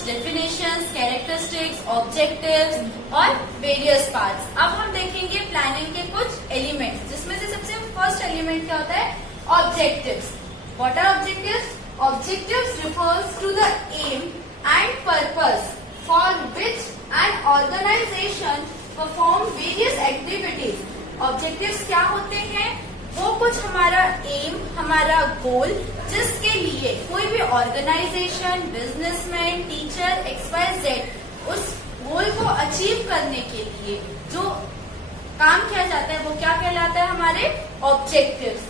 कुछ definitions, characteristics, objectives और various parts. अब हम देखेंगे प्लानिंग के कुछ एलिमेंट्स, जिसमें से सबसे फर्स्ट एलिमेंट क्या होता है? Objectives. What are objectives? Objectives refers to the aim and purpose for which an organisation perform various activities. Objectives क्या होते हैं? वो कुछ हमारा एम, हमारा गोल, जिसके लिए कोई भी ऑर्गेनाइजेशन, बिजनेसमैन, टीचर, XYZ उस गोल को अचीव करने के लिए जो काम किया जाता है वो क्या कहलाता है? हमारे objectives.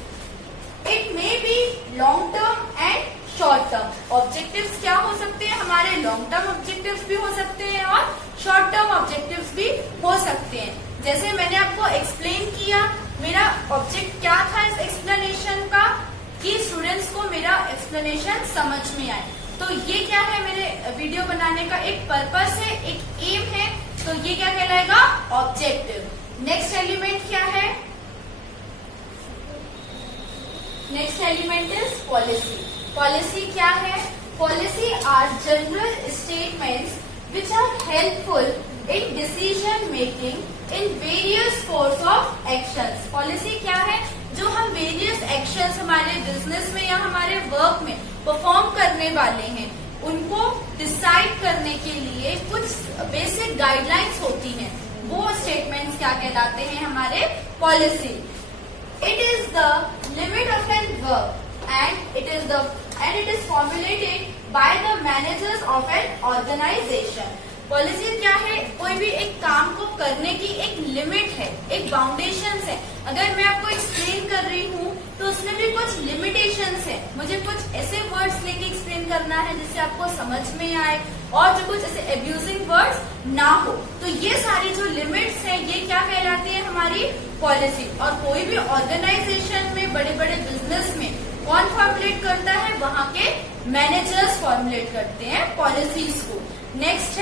It may be long term and short term. Objectives क्या हो सकते हैं? हमारे लॉन्ग टर्म ऑब्जेक्टिव्स भी हो सकते हैं और शॉर्ट टर्म ऑब्जेक्टिव्स भी हो सकते हैं। जैसे मैंने आपको एक्सप्लेन किया, मेरा ऑब्जेक्ट क्या था इस एक्सप्लेनेशन का, कि स्टूडेंट्स को मेरा एक्सप्लेनेशन समझ में आए। तो ये क्या है? मेरे वीडियो बनाने का एक पर्पस है, एक एम है, तो ये क्या कहलाएगा? ऑब्जेक्टिव। नेक्स्ट एलिमेंट क्या है? Next element is policy. Policy क्या है? Policy are general statements which are helpful in decision making in various course of actions. Policy क्या है? जो हम वेरियस एक्शंस हमारे बिजनेस में या हमारे वर्क में परफॉर्म करने वाले हैं, उनको डिसाइड करने के लिए कुछ बेसिक गाइडलाइंस होती हैं। वो स्टेटमेंट्स क्या कहलाते हैं? हमारे policy. It is the limit of an work and it is formulated by the managers of an organisation. Policy क्या है? कोई भी एक काम को करने की एक लिमिट है, एक बाउंडेशंस है। अगर मैं आपको एक्सप्लेन कर रही हूँ तो उसमें भी कुछ लिमिटेशंस है। मुझे कुछ ऐसे वर्ड्स लेके एक्सप्लेन करना है जिससे आपको समझ में आए और जो कुछ ऐसे एब्यूजिंग वर्ड्स ना हो। तो ये सारी जो लिमिट्स हैं ये क्या कहलाती है? हमारी पॉलिसी। और कोई भी ऑर्गेनाइजेशन में, बड़े बड़े बिजनेस में कौन फॉर्मुलेट करता है? वहां के मैनेजर्स फॉर्मुलेट करते हैं पॉलिसीज को। Next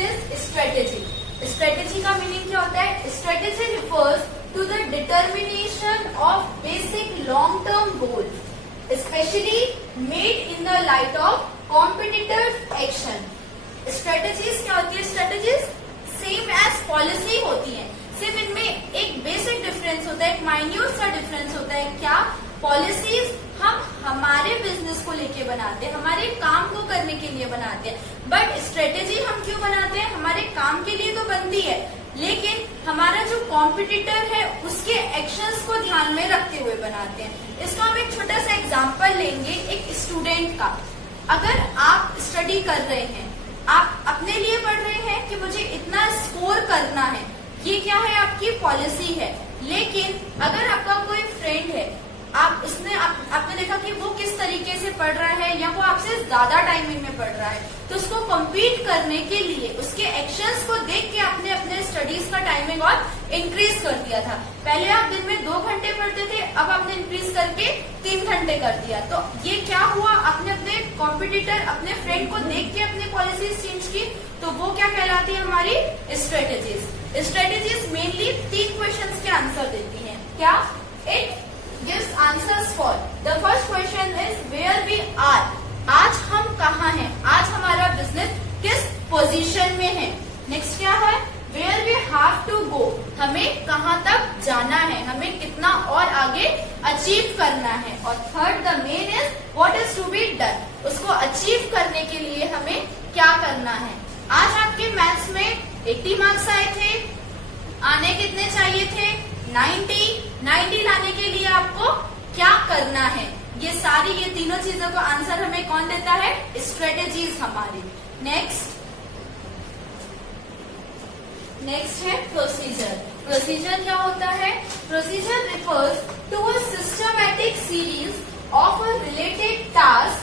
is strategy. स्ट्रेटेजी का मीनिंग क्या होता है? Strategy refers to the determination of basic long term goals specially made in the light of competitive action. Strategies क्या होती है? स्ट्रेटेजीज सेम एज पॉलिसी होती है, सिर्फ इनमें एक बेसिक डिफरेंस होता है, एक माइन्यूट सा डिफरेंस होता है। क्या? पॉलिसीज हम हमारे बिजनेस को लेके बनाते हैं, हमारे काम को करने के लिए बनाते हैं। बट स्ट्रेटेजी हम क्यों बनाते हैं? हमारे काम के लिए तो बनती है, लेकिन हमारा जो कॉम्पिटिटर है उसके एक्शंस को ध्यान में रखते हुए बनाते हैं। इसका हम एक छोटा सा एग्जांपल लेंगे, एक स्टूडेंट का। अगर आप स्टडी कर रहे हैं, आप अपने लिए पढ़ रहे हैं कि मुझे इतना स्कोर करना है, ये क्या है? आपकी पॉलिसी है। लेकिन अगर आपका कोई फ्रेंड है, आपने देखा कि वो किस तरीके से पढ़ रहा है या वो आपसे ज्यादा टाइमिंग में पढ़ रहा है, तो उसको कम्पीट करने के लिए उसके एक्शंस को देख के आपने अपने स्टडीज का टाइमिंग और इंक्रीज कर दिया था। पहले आप दिन में 2 घंटे पढ़ते थे, अब आपने इंक्रीज करके 3 घंटे कर दिया। तो ये क्या हुआ? आपने अपने कॉम्पिटिटर, अपने फ्रेंड को देख के अपनी पॉलिसीज चेंज की। तो वो क्या कहलाती है? हमारी स्ट्रेटेजीज। स्ट्रेटेजीज मेनली 3 क्वेश्चंस के आंसर देती हैं। क्या? It gives answers for the first question is where we are। आज हम कहाँ हैं? आज हमारा बिजनेस किस पोजीशन में है? नेक्स्ट क्या है? where we have to go। हमें कहाँ तक जाना है, हमें कितना और आगे अचीव करना है। और third the main is what is to be done। उसको अचीव करने के लिए हमें क्या करना है। आज आपके मैथ्स में 80 मार्क्स आए थे, आने कितने चाहिए थे? 90 लाने के लिए आपको क्या करना है? ये तीनों चीजों का आंसर हमें कौन देता है? स्ट्रेटेजीज हमारी। नेक्स्ट है प्रोसीजर। प्रोसीजर क्या होता है? Procedure refers to a systematic series of a related task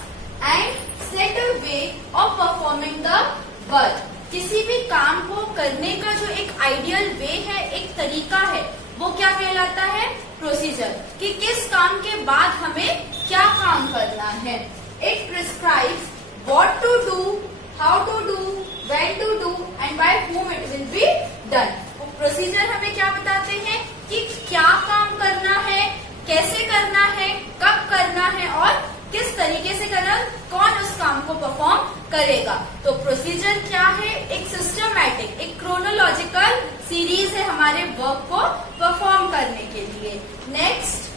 and set a way of performing the work. किसी भी काम को करने का जो एक आइडियल वे है, एक तरीका है, वो क्या कहलाता है? प्रोसीजर। कि किस काम के बाद हमें क्या काम करना है। It prescribes what to do, how to do, when to do and by whom it will be done। Procedure हमें क्या बताते हैं कि क्या काम करना है, कैसे करना है, कब करना है और किस तरीके से करना, करेगा। तो प्रोसीजर क्या है? एक सिस्टमैटिक, एक क्रोनोलॉजिकल सीरीज है हमारे वर्क को परफॉर्म करने के लिए। Next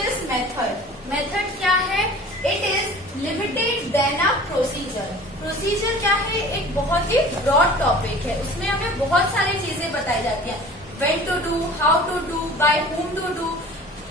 is method. मेथड क्या है? It is limited then a procedure. Procedure क्या है? एक बहुत ही ब्रॉड टॉपिक है, उसमें हमें बहुत सारी चीजें बताई जाती हैं। When to do, how to do, by whom to do,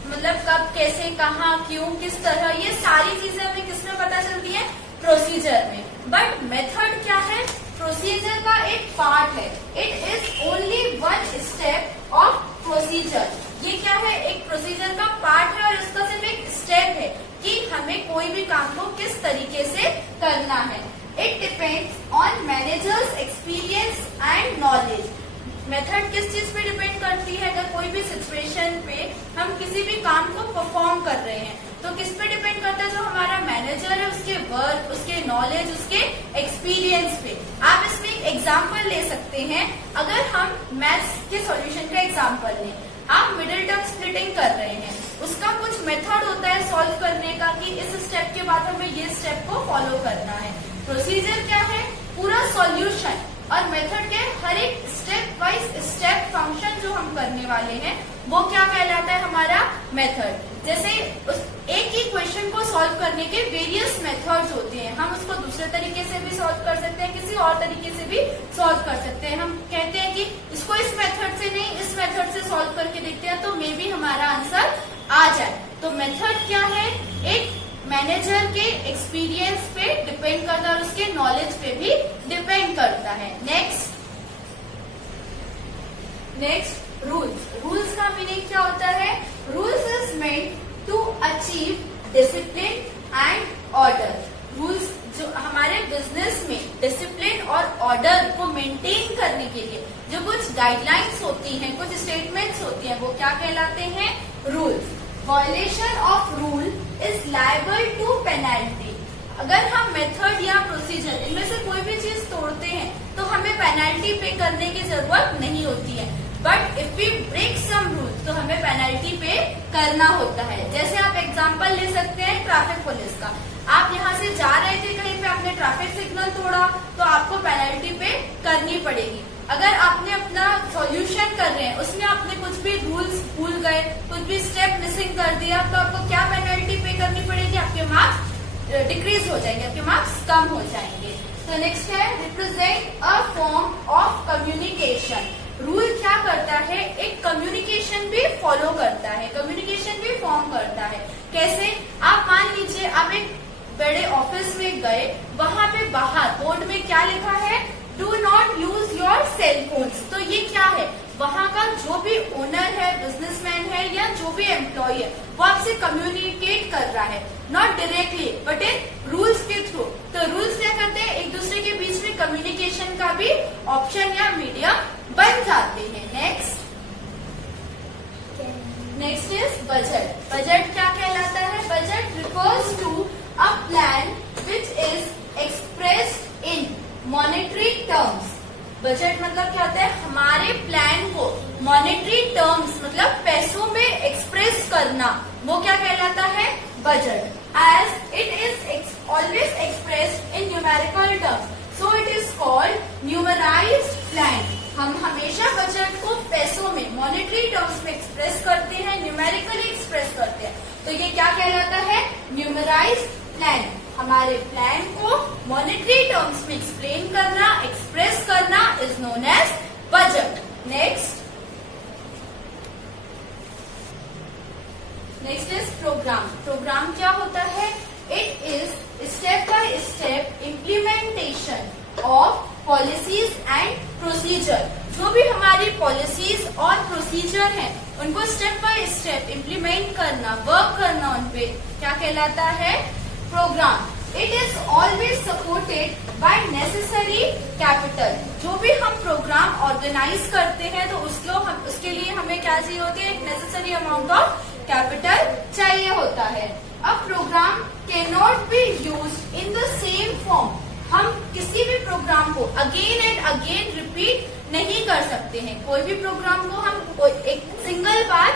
मतलब कब, कैसे, कहाँ, क्यों, किस तरह, ये सारी चीजें हमें किसमें पता चलती है? प्रोसीजर में। बट मेथड क्या है? प्रोसीजर का एक पार्ट है। It is only one step of procedure. ये क्या है? एक प्रोसीजर का पार्ट है और इसका सिर्फ एक स्टेप है कि हमें कोई भी काम को किस तरीके से करना है। It depends on managers experience and knowledge. Method किस चीज पे डिपेंड करती है? अगर कोई भी सिचुएशन पे हम किसी भी काम को परफॉर्म कर रहे हैं तो किस पे डिपेंड करता है? जो हमारा मैनेजर है उसके वर्क, उसके नॉलेज, उसके एक्सपीरियंस पे। आप इसमें एक एग्जांपल ले सकते हैं। अगर हम मैथ्स के सॉल्यूशन का एग्जांपल लें, आप मिडिल टर्म स्प्लिटिंग कर रहे हैं, उसका कुछ मेथड होता है सॉल्व करने का कि इस स्टेप के बाद हमें ये स्टेप को फॉलो करना है। प्रोसीजर क्या है? पूरा सॉल्यूशन। और मेथड के हर एक स्टेप वाइज स्टेप फंक्शन जो हम करने वाले हैं वो क्या कहलाता है? हमारा मेथड। जैसे एक ही क्वेश्चन को सॉल्व करने के वेरियस मेथड्स होते हैं। हम उसको दूसरे तरीके से भी सॉल्व कर सकते हैं, किसी और तरीके से भी सॉल्व कर सकते हैं। हम कहते हैं कि इसको इस मेथड से नहीं, इस मेथड से सॉल्व करके देखते हैं तो मे बी हमारा आंसर आ जाए। तो मेथड क्या है? एक मैनेजर के एक्सपीरियंस पे डिपेंड करता है और उसके नॉलेज पे भी डिपेंड करता है। Next rules. रूल्स का मीनिंग क्या होता है? Rules is meant to achieve discipline and order. Rules जो हमारे बिजनेस में डिसिप्लिन और ऑर्डर को मेंटेन करने के लिए जो कुछ गाइडलाइंस होती हैं, कुछ स्टेटमेंट्स होती हैं, वो क्या कहलाते हैं? Rules. Violation of rule is liable to penalty. अगर हम मेथड या प्रोसीजर इनमें से कोई भी चीज तोड़ते हैं तो हमें पेनल्टी पे करने की जरूरत नहीं होती है। But if we break some rules तो हमें पेनल्टी पे करना होता है। जैसे आप एग्जांपल ले सकते हैं ट्रैफिक पुलिस का। आप यहाँ से जा रहे थे कहीं पे, आपने ट्रैफिक सिग्नल तोड़ा तो आपको पेनल्टी पे करनी पड़ेगी। अगर आपने अपना सॉल्यूशन कर रहे हैं उसमें आपने कुछ भी रूल्स भूल गए, कुछ भी स्टेप मिसिंग कर दिया तो आपको क्या पेनल्टी पे करनी पड़ेगी? आपके मार्क्स डिक्रीज हो जाएंगे, आपके मार्क्स कम हो जाएंगे। तो नेक्स्ट है represent a form of communication. Rule क्या करता है? एक कम्युनिकेशन भी फॉलो करता है, कम्युनिकेशन भी फॉर्म करता है। कैसे? आप मान लीजिए आप एक बड़े ऑफिस में गए, वहां पे बाहर बोर्ड में क्या लिखा है? Do not use your cell phones. तो ये क्या है? वहां का जो भी ओनर है, बिजनेसमैन है या जो भी एम्प्लॉय है वो आपसे कम्युनिकेट कर रहा है, not directly but in rules के थ्रू। तो रूल्स क्या करते हैं? एक दूसरे के बीच में कम्युनिकेशन का भी ऑप्शन या मीडियम बन जाते हैं। Next is budget. बजट क्या कहलाता है? Budget refers to a plan which is expressed in monetary terms. Budget मतलब क्या होता है? हमारे प्लान को मॉनेटरी टर्म्स मतलब पैसों में एक्सप्रेस करना, वो क्या कहलाता है? Budget. As it is always expressed in numerical terms so it is called numerised plan. हम हमेशा बजट को पैसों में, मॉनेटरी टर्म्स में एक्सप्रेस करते हैं, न्यूमेरिकली एक्सप्रेस करते हैं। तो ये क्या कहलाता है? Numerised plan. हमारे प्लान को मॉनेटरी टर्म्स में एक्सप्लेन करना, एक्सप्रेस करना is known as budget. Next is programme. Programme क्या होता है? It is step by step implementation of policies and procedure. जो भी हमारी पॉलिसीज और प्रोसीजर हैं उनको स्टेप बाय स्टेप इम्प्लीमेंट करना, वर्क करना, उनपे क्या कहलाता है? Programme. It is always supported by necessary capital. जो भी हम प्रोग्राम ऑर्गेनाइज करते हैं तो उसके लिए हमें क्या चाहिए होती है? एक नेसेसरी अमाउंट ऑफ कैपिटल चाहिए होता है। अब programme can not be used in the same form. हम किसी भी प्रोग्राम को अगेन एंड अगेन रिपीट नहीं कर सकते हैं। कोई भी प्रोग्राम को हम एक सिंगल बार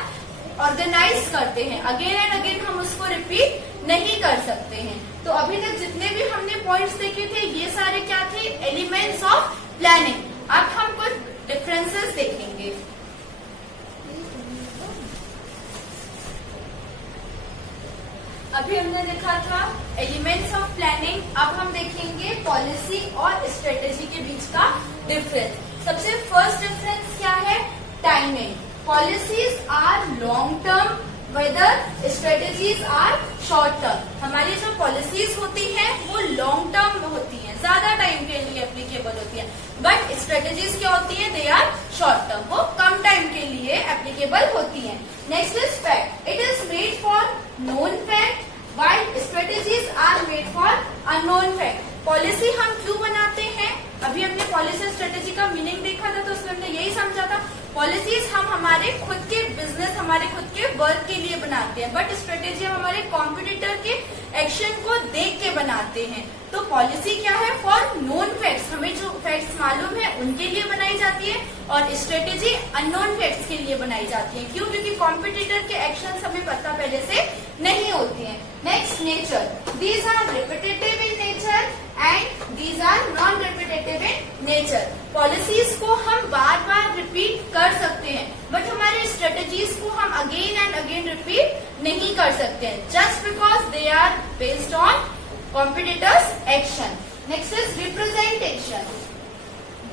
ऑर्गेनाइज करते हैं, अगेन एंड अगेन हम उसको रिपीट नहीं कर सकते हैं। तो अभी तक जितने भी हमने पॉइंट्स देखे थे ये सारे क्या थे, एलिमेंट्स ऑफ प्लानिंग। अब हम कुछ डिफरेंसेस देखेंगे। अभी हमने देखा था एलिमेंट्स ऑफ प्लानिंग, अब हम देखेंगे पॉलिसी और स्ट्रेटेजी के बीच का डिफरेंस। सबसे फर्स्ट डिफरेंस क्या है, timing. Policies are long term, whether strategies are short term. हमारी जो पॉलिसीज होती हैं वो लॉन्ग टर्म होती हैं, ज्यादा टाइम के लिए एप्लीकेबल होती है, बट स्ट्रेटेजीज क्या होती है, दे आर शॉर्ट टर्म, वो कम टाइम के लिए एप्लीकेबल होती है। Next is fact, it is made for known fact while strategies are made for unknown fact. Policy हम क्यों बनाते हैं, अभी हमने पॉलिसी स्ट्रेटेजी का मीनिंग देखा था तो उसमें हमने यही समझा था, पॉलिसीज हम हमारे खुद के बिजनेस, हमारे खुद के वर्क के लिए बनाते हैं, बट स्ट्रेटेजी हम हमारे कॉम्पिटिटर के एक्शन को देख के बनाते हैं। तो पॉलिसी क्या है, फॉर नोन फैक्ट्स, हमें जो फैक्ट्स मालूम है उनके लिए बनाई जाती है, और स्ट्रेटेजी अननोन फैक्ट्स के लिए बनाई जाती है। क्यों, क्योंकि कॉम्पिटिटर के एक्शन हमें पता पहले से नहीं होते हैं। Next, nature, these are repetitive in nature and these are non repetitive in nature. Policies को हम बार बार रिपीट कर सकते हैं, बट हमारे स्ट्रेटेजीज को हम अगेन एंड अगेन रिपीट नहीं कर सकते हैं, just because they are based on competitors action. Next is representation,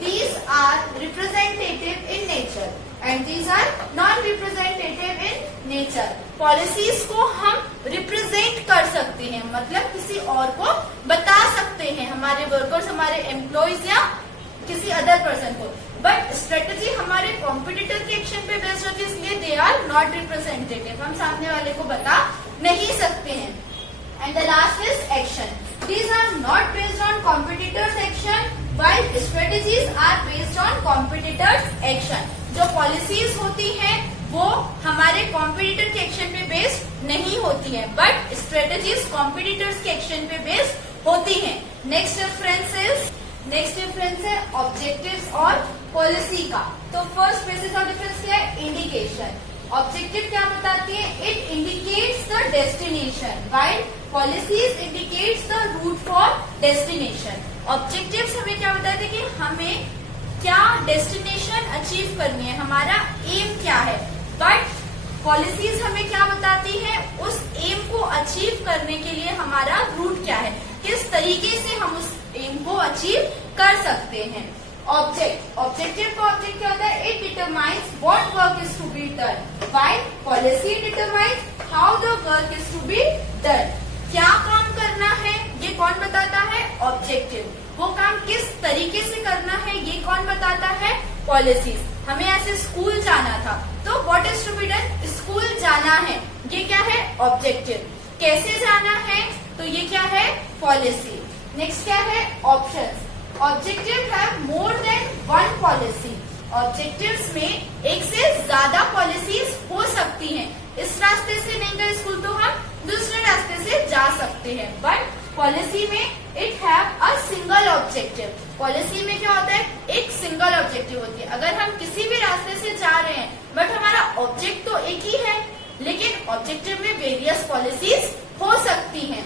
these are representative in nature and these are non-representative in nature. Policies को हम रिप्रेजेंट कर सकते हैं, मतलब किसी और को बता सकते हैं, हमारे वर्कर्स, हमारे एम्प्लॉयज या किसी अदर पर्सन को, बट स्ट्रेटेजी हमारे कॉम्पिटिटर के एक्शन पे बेस्ड होती है, इसलिए दे आर नॉट रिप्रेजेंटेटिव, हम सामने वाले को बता नहीं सकते हैं। And the last is action, these are not based on competitors action while strategies are based on competitors action. जो पॉलिसीज होती हैं वो हमारे कॉम्पिटिटर के एक्शन पे बेस्ड नहीं होती है, बट स्ट्रेटेजीज कॉम्पिटिटर्स के एक्शन पे बेस्ड होती हैं। नेक्स्ट डिफरेंस है ऑब्जेक्टिव्स और पॉलिसी का। तो फर्स्ट बेसिस ऑफ डिफरेंस क्या है, इंडिकेशन। ऑब्जेक्टिव क्या बताती है, it indicates the destination while policies indicates the route for destination. Objectives हमें क्या बताते हैं कि हमें क्या डेस्टिनेशन अचीव करनी है, हमारा एम क्या है, बट पॉलिसीज हमें क्या बताती है, उस एम को अचीव करने के लिए हमारा रूट क्या है, किस तरीके से हम उस एम को अचीव कर सकते हैं। ऑब्जेक्टिव का ऑब्जेक्ट क्या होता है, it determines what work is to be done while policy determines how the work is to be done. क्या काम करना है ये कौन बताता है, ऑब्जेक्टिव। वो काम किस तरीके से करना है ये कौन बताता है, पॉलिसीज। हमें ऐसे स्कूल जाना था तो what is to be done, school जाना है, ये क्या है, ऑब्जेक्टिव। कैसे जाना है तो ये क्या है, पॉलिसी। नेक्स्ट क्या है, ऑप्शंस। ऑब्जेक्टिव है more than one policy. Objectives में एक से ज्यादा पॉलिसीज हो सकती हैं, इस रास्ते से नहीं गए स्कूल तो हम दूसरे रास्ते से जा सकते हैं, बट पॉलिसी में it have a single objective. Policy में क्या होता है, एक सिंगल ऑब्जेक्टिव होती है। अगर हम किसी भी रास्ते से जा रहे हैं बट हमारा ऑब्जेक्ट तो एक ही है, लेकिन ऑब्जेक्टिव में वेरियस पॉलिसीज हो सकती हैं।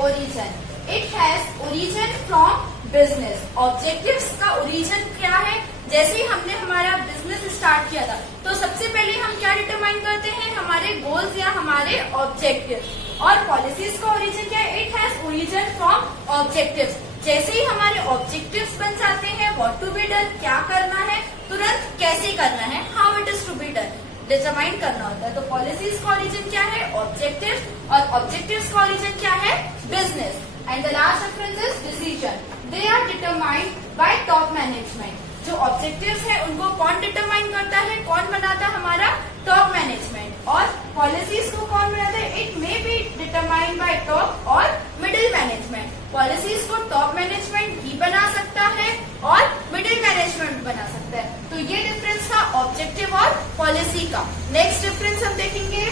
Origin, it has origin from business. Objectives का ओरिजिन क्या है, जैसे ही हमने हमारा बिजनेस स्टार्ट किया था तो सबसे पहले हम क्या डिटरमाइन करते हैं, हमारे गोल्स या हमारे ऑब्जेक्टिव। और पॉलिसीज का ओरिजिन क्या है, it has origin from objectives. जैसे ही हमारे ऑब्जेक्टिव्स बन जाते हैं, व्हाट टू बी डन, क्या करना है, तुरंत कैसे करना है, how it is to be done, determine करना होता है। तो पॉलिसीज का ओरिजिन क्या है, ऑब्जेक्टिव, और ऑब्जेक्टिव्स का ओरिजिन क्या है, business. And the last difference is decision, they are determined by top management. जो ऑब्जेक्टिव्स है उनको कौन डिटरमाइन करता है, कौन बनाता है, हमारा टॉप मैनेजमेंट। और पॉलिसीज को कौन बनाता है, it may be determined by top और मिडिल मैनेजमेंट। पॉलिसीज को टॉप मैनेजमेंट भी बना सकता है और मिडिल मैनेजमेंट बना सकता है। तो ये डिफरेंस था ऑब्जेक्टिव और पॉलिसी का। नेक्स्ट डिफरेंस हम देखेंगे,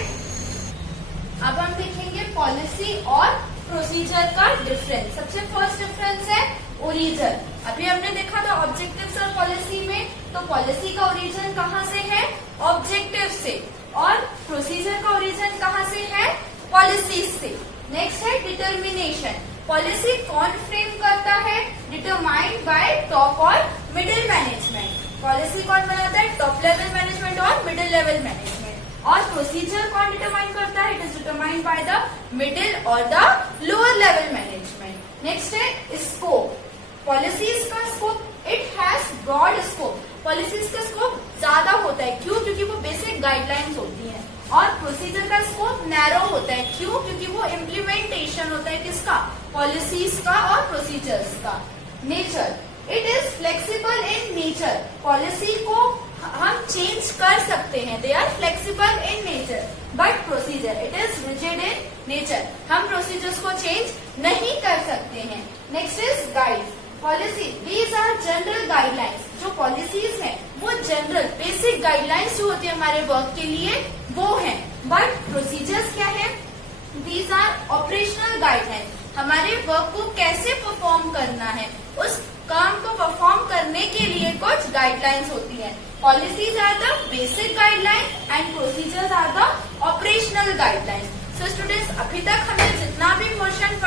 अब हम देखेंगे पॉलिसी और प्रोसीजर का डिफरेंस। सबसे फर्स्ट डिफरेंस है ओरिजिन। अभी हमने देखा था ऑब्जेक्टिव्स और पॉलिसी में, तो पॉलिसी का ओरिजिन कहाँ से है, ऑब्जेक्टिव से, और प्रोसीजर का ओरिजिन कहाँ से है, पॉलिसीज से। नेक्स्ट है डिटर्मिनेशन। पॉलिसी कौन फ्रेम करता है? डिटरमाइंड बाय टॉप और मिडिल मैनेजमेंट। पॉलिसी कौन बनाता है? टॉप लेवल मैनेजमेंट और मिडिल लेवल मैनेजमेंट। और प्रोसीजर कौन डिटरमाइन करता है? It is determined by the middle और the lower level management. Next है स्कोप। पॉलिसीज का scope, it has broad scope. Policies का स्कोप ज्यादा होता है, क्यों? क्योंकि वो बेसिक गाइडलाइंस होती हैं। और प्रोसीजर का स्कोप नैरो होता है, क्यों? क्योंकि वो इम्प्लीमेंटेशन होता है किसका? पॉलिसीज का और प्रोसीजर्स का। Nature, it is flexible in nature. Policy को हम चेंज कर सकते हैं, they are flexible in nature, but procedure it is rigid in nature. हम प्रोसीजर्स को चेंज नहीं कर सकते हैं। Next is guide. Policy, these are general guidelines. जो पॉलिसीज हैं वो जनरल बेसिक गाइडलाइंस जो होती है हमारे वर्क के लिए वो हैं, बट प्रोसीजर्स क्या है? These are operational guidelines. हमारे वर्क को कैसे परफॉर्म करना है, उस काम को परफॉर्म करने के लिए कुछ गाइडलाइंस होती हैं। Policies are the basic guidelines and procedures are the operational guidelines. So students, अभी तक हमने जितना भी पोर्शन